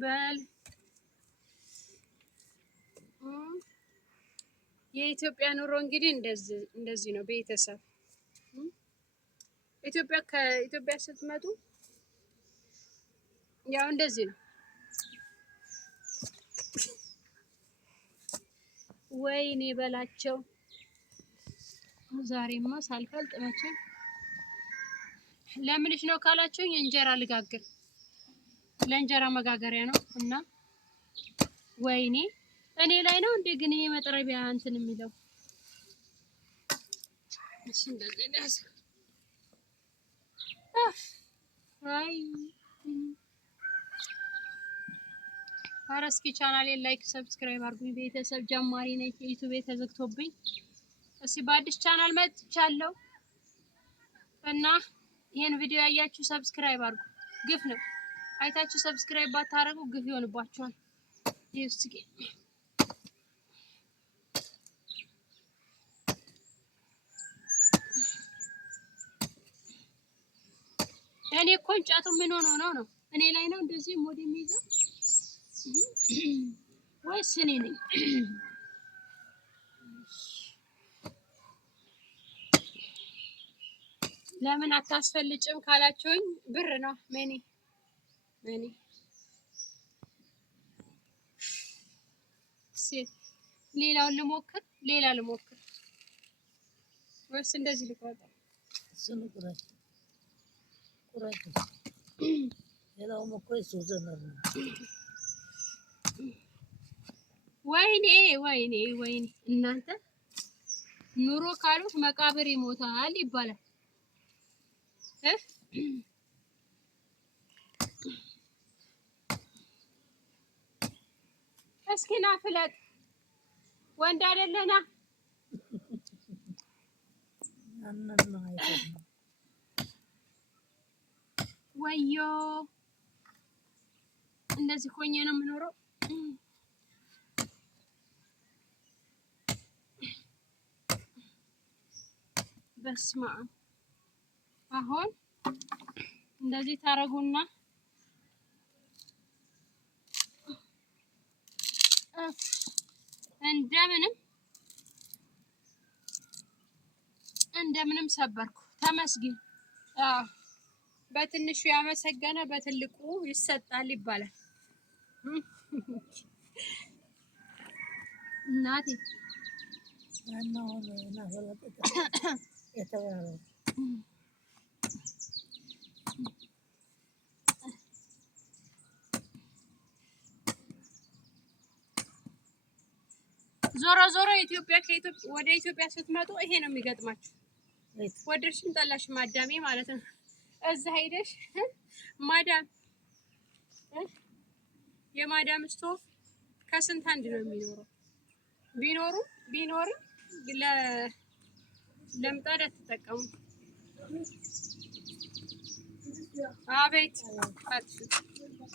በል የኢትዮጵያ ኑሮ እንግዲህ እንደዚህ ነው ቤተሰብ። ከኢትዮጵያ ስትመጡ ያው እንደዚህ ነው። ወይኔ በላቸው። ዛሬማ ሳልፈልጥ መቼም ለምንሽ ነው ካላችሁኝ እንጀራ ልጋግር ለእንጀራ መጋገሪያ ነው እና ወይኔ እኔ ላይ ነው እንዴ ግን ይሄ መጥረቢያ እንትን የሚለው እሺ እንደዚህ ያዝ አይ አረስኪ ቻናሌን ላይክ ሰብስክራይብ አድርጉኝ ቤተሰብ ጀማሪ ነኝ ዩቲዩብ ተዘግቶብኝ እስኪ በአዲስ ቻናል መጥቻለሁ እና ይሄን ቪዲዮ ያያችሁ ሰብስክራይብ አድርጉ ግፍ ነው አይታችሁ ሰብስክራይብ ባታረጉ ግፍ ይሆንባችኋል ይስኪ እኔ ኮንጫቱ ምን ሆኖ ነው እኔ ላይ ነው እንደዚህ ሞድ የሚይዘው ወይስ እኔ ነኝ ለምን አታስፈልጭም ካላችሁኝ ብር ነው መኒ ሌላውን ልሞክር ወይስ እንደዚህ ልቆርጥ እሱን ቁረጥ ሌላው መኮይ ሱዘነር ወይኔ እናንተ ኑሮ ካሉት መቃብር ይሞታል ይባላል እስኪ ና ፍለጥ ወንድ አይደለና ወዮ እንደዚህ ሆኜ ነው የምኖረው በስማ አሁን እንደዚህ ታረጉና እንደምንም ሰበርኩ ተመስገን በትንሹ ያመሰገነ በትልቁ ይሰጣል ይባላል እናቴ ዞሮ ኢትዮጵያ ወደ ኢትዮጵያ ስትመጡ ይሄ ነው የሚገጥማችሁ ወደድሽም ጠላሽም ማዳሜ ማለት ነው እዛ ሄደሽ ማዳም የማዳም ስቶፍ ከስንት አንድ ነው የሚኖረው ቢኖርም ለምጣድ አትጠቀሙ አቤት